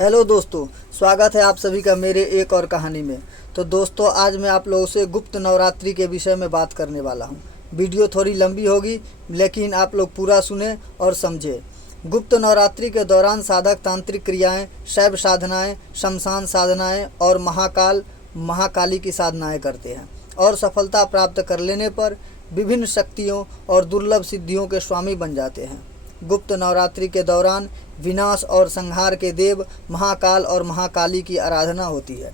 Hello दोस्तों, स्वागत है आप सभी का मेरे एक और कहानी में। तो दोस्तों, आज मैं आप लोगों से गुप्त नवरात्रि के विषय में बात करने वाला हूँ। वीडियो थोड़ी लंबी होगी, लेकिन आप लोग पूरा सुने और समझे। गुप्त नवरात्रि के दौरान साधक तांत्रिक क्रियाएं, शैव साधनाएं, शमशान साधनाएं और महाकाली की साधनाएं करते हैं और सफलता प्राप्त कर लेने पर विभिन्न शक्तियों और दुर्लभ सिद्धियों के स्वामी बन जाते हैं। गुप्त नवरात्रि के दौरान विनाश और संहार के देव महाकाल और महाकाली की आराधना होती है।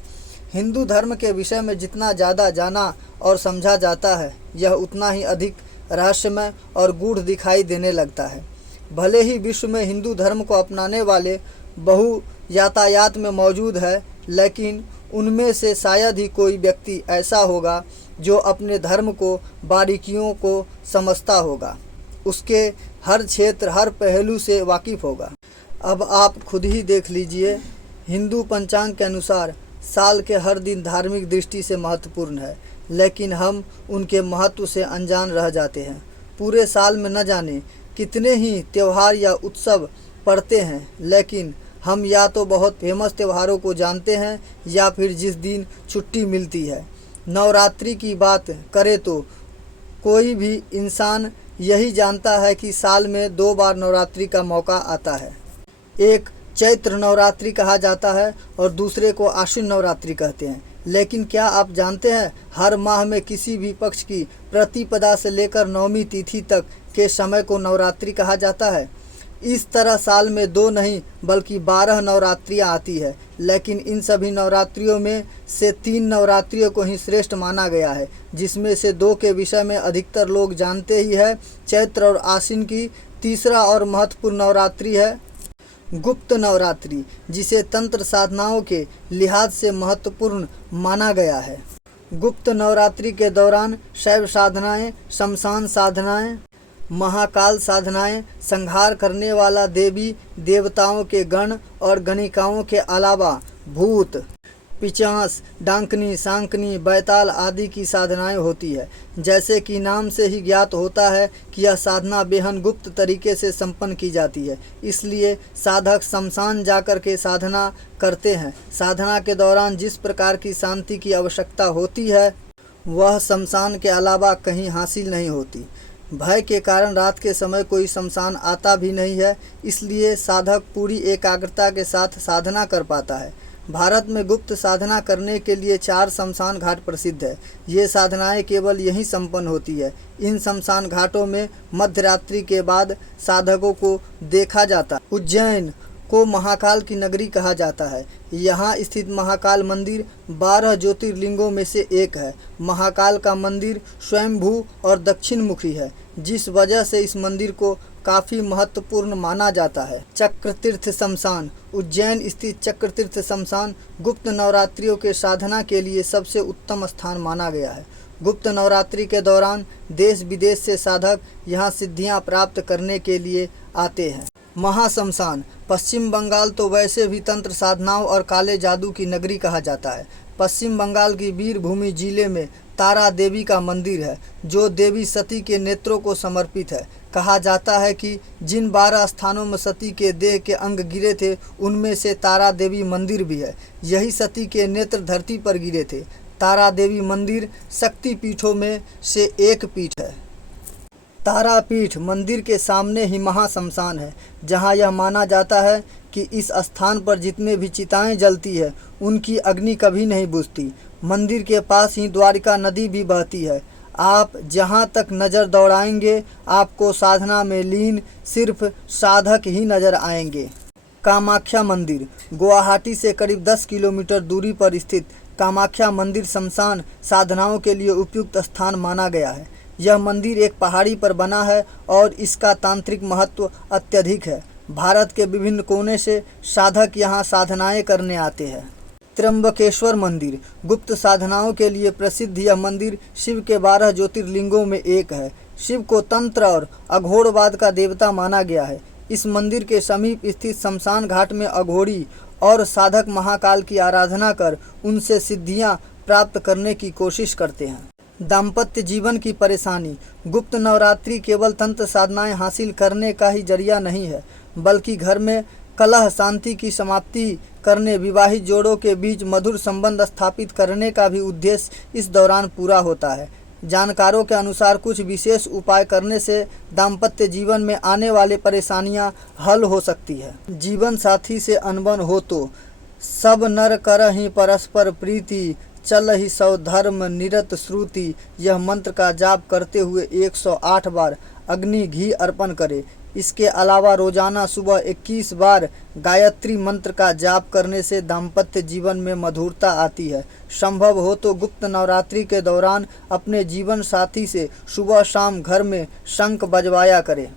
हिंदू धर्म के विषय में जितना ज़्यादा जाना और समझा जाता है, यह उतना ही अधिक रहस्यमय और गूढ़ दिखाई देने लगता है। भले ही विश्व में हिंदू धर्म को अपनाने वाले बहु यातायात में मौजूद है, लेकिन उनमें से शायद ही कोई व्यक्ति ऐसा होगा जो अपने धर्म को बारीकियों को समझता होगा, उसके हर क्षेत्र हर पहलू से वाकिफ़ होगा। अब आप खुद ही देख लीजिए, हिंदू पंचांग के अनुसार साल के हर दिन धार्मिक दृष्टि से महत्वपूर्ण है, लेकिन हम उनके महत्व से अनजान रह जाते हैं। पूरे साल में न जाने कितने ही त्यौहार या उत्सव पड़ते हैं, लेकिन हम या तो बहुत फेमस त्योहारों को जानते हैं या फिर जिस दिन छुट्टी मिलती है। नवरात्रि की बात करें तो कोई भी इंसान यही जानता है कि साल में 2 बार नवरात्रि का मौका आता है। एक चैत्र नवरात्रि कहा जाता है और दूसरे को आश्विन नवरात्रि कहते हैं। लेकिन क्या आप जानते हैं, हर माह में किसी भी पक्ष की प्रतिपदा से लेकर 9वीं तिथि तक के समय को नवरात्रि कहा जाता है। इस तरह साल में 2 नहीं बल्कि 12 नवरात्रियाँ आती है, लेकिन इन सभी नवरात्रियों में से 3 नवरात्रियों को ही श्रेष्ठ माना गया है, जिसमें से 2 के विषय में अधिकतर लोग जानते ही है, चैत्र और आश्विन की। तीसरा और महत्वपूर्ण नवरात्रि है गुप्त नवरात्रि, जिसे तंत्र साधनाओं के लिहाज से महत्वपूर्ण माना गया है। गुप्त नवरात्रि के दौरान शैव साधनाएं, शमशान साधनाएं, महाकाल साधनाएं, संहार करने वाला देवी देवताओं के गण और गणिकाओं के अलावा भूत, पिशाच, डांकनी, सांकनी, बैताल आदि की साधनाएं होती है। जैसे कि नाम से ही ज्ञात होता है कि यह साधना बेहद गुप्त तरीके से संपन्न की जाती है, इसलिए साधक शमशान जाकर के साधना करते हैं। साधना के दौरान जिस प्रकार की शांति की आवश्यकता होती है, वह शमशान के अलावा कहीं हासिल नहीं होती। भय के कारण रात के समय कोई शमशान आता भी नहीं है, इसलिए साधक पूरी एकाग्रता के साथ साधना कर पाता है। भारत में गुप्त साधना करने के लिए 4 शमशान घाट प्रसिद्ध है। ये साधनाएं केवल यहीं संपन्न होती है। इन शमशान घाटों में मध्यरात्रि के बाद साधकों को देखा जाता है। उज्जैन को महाकाल की नगरी कहा जाता है। यहाँ स्थित महाकाल मंदिर 12 ज्योतिर्लिंगों में से एक है। महाकाल का मंदिर स्वयंभू और दक्षिण मुखी है, जिस वजह से इस मंदिर को काफ़ी महत्वपूर्ण माना जाता है। चक्रतीर्थ शमशान, उज्जैन स्थित चक्रतीर्थ शमशान गुप्त नवरात्रियों के साधना के लिए सबसे उत्तम स्थान माना गया है। गुप्त नवरात्रि के दौरान देश विदेश से साधक यहाँ सिद्धियाँ प्राप्त करने के लिए आते हैं। महाशमशान, पश्चिम बंगाल तो वैसे भी तंत्र साधनाओं और काले जादू की नगरी कहा जाता है। पश्चिम बंगाल की वीरभूमि जिले में तारा देवी का मंदिर है, जो देवी सती के नेत्रों को समर्पित है। कहा जाता है कि जिन 12 स्थानों में सती के देह के अंग गिरे थे, उनमें से तारा देवी मंदिर भी है। यही सती के नेत्र धरती पर गिरे थे। तारा देवी मंदिर शक्ति पीठों में से एक पीठ है। तारापीठ मंदिर के सामने ही महाशमशान है, जहां यह माना जाता है कि इस स्थान पर जितने भी चिताएं जलती है, उनकी अग्नि कभी नहीं बुझती। मंदिर के पास ही द्वारिका नदी भी बहती है। आप जहां तक नज़र दौड़ाएंगे, आपको साधना में लीन सिर्फ साधक ही नजर आएंगे। कामाख्या मंदिर, गुवाहाटी से करीब 10 किलोमीटर दूरी पर स्थित कामाख्या मंदिर शमशान साधनाओं के लिए उपयुक्त स्थान माना गया है। यह मंदिर एक पहाड़ी पर बना है और इसका तांत्रिक महत्व अत्यधिक है। भारत के विभिन्न कोने से साधक यहाँ साधनाएं करने आते हैं। त्र्यंबकेश्वर मंदिर, गुप्त साधनाओं के लिए प्रसिद्ध यह मंदिर शिव के 12 ज्योतिर्लिंगों में एक है। शिव को तंत्र और अघोरवाद का देवता माना गया है। इस मंदिर के समीप स्थित शमशान घाट में अघोरी और साधक महाकाल की आराधना कर उनसे सिद्धियां प्राप्त करने की कोशिश करते हैं। दाम्पत्य जीवन की परेशानी, गुप्त नवरात्रि केवल तंत्र साधनाएं हासिल करने का ही जरिया नहीं है, बल्कि घर में कलह शांति की समाप्ति करने, विवाहित जोड़ों के बीच मधुर संबंध स्थापित करने का भी उद्देश्य इस दौरान पूरा होता है। जानकारों के अनुसार कुछ विशेष उपाय करने से दाम्पत्य जीवन में आने वाली परेशानियां हल हो सकती है। जीवन साथी से अनबन हो तो सब नर करहि परस्पर प्रीति, चल ही सौ धर्म निरत श्रुति। यह मंत्र का जाप करते हुए 108 बार अग्नि घी अर्पण करें। इसके अलावा रोजाना सुबह 21 बार गायत्री मंत्र का जाप करने से दाम्पत्य जीवन में मधुरता आती है। संभव हो तो गुप्त नवरात्रि के दौरान अपने जीवन साथी से सुबह शाम घर में शंख बजवाया करें।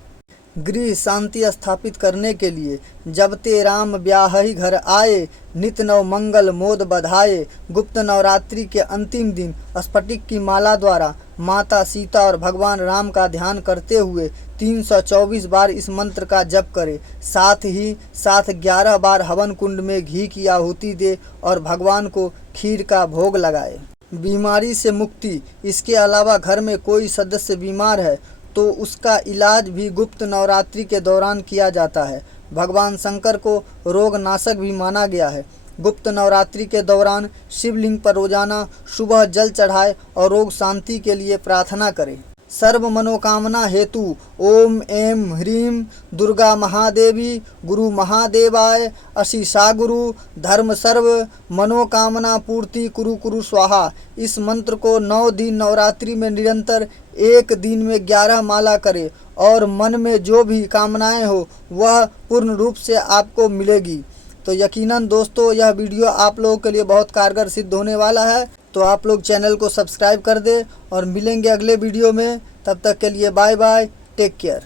गृह शांति स्थापित करने के लिए जब ते राम ब्याहि घर आए, नित नव मंगल मोद बधाए। गुप्त नवरात्रि के अंतिम दिन स्फटिक की माला द्वारा माता सीता और भगवान राम का ध्यान करते हुए 324 बार इस मंत्र का जप करें। साथ ही साथ 11 बार हवन कुंड में घी की आहुति दे और भगवान को खीर का भोग लगाए। बीमारी से मुक्ति। इसके अलावा घर में कोई सदस्य बीमार है तो उसका इलाज भी गुप्त नवरात्रि के दौरान किया जाता है। भगवान शंकर को रोग नाशक भी माना गया है। गुप्त नवरात्रि के दौरान शिवलिंग पर रोजाना सुबह जल चढ़ाए और रोग शांति के लिए प्रार्थना करें। सर्व मनोकामना हेतु ओम ऐं ह्रीं दुर्गा महादेवी गुरु महादेवाय अशिषा गुरु धर्म सर्व मनोकामना पूर्ति कुरु कुरु स्वाहा। इस मंत्र को 9 दिन नवरात्रि में निरंतर एक दिन में 11 माला करें और मन में जो भी कामनाएं हो वह पूर्ण रूप से आपको मिलेगी। तो यकीनन दोस्तों यह वीडियो आप लोगों के लिए बहुत कारगर सिद्ध होने वाला है। तो आप लोग चैनल को सब्सक्राइब कर दें और मिलेंगे अगले वीडियो में। तब तक के लिए बाय बाय, टेक केयर।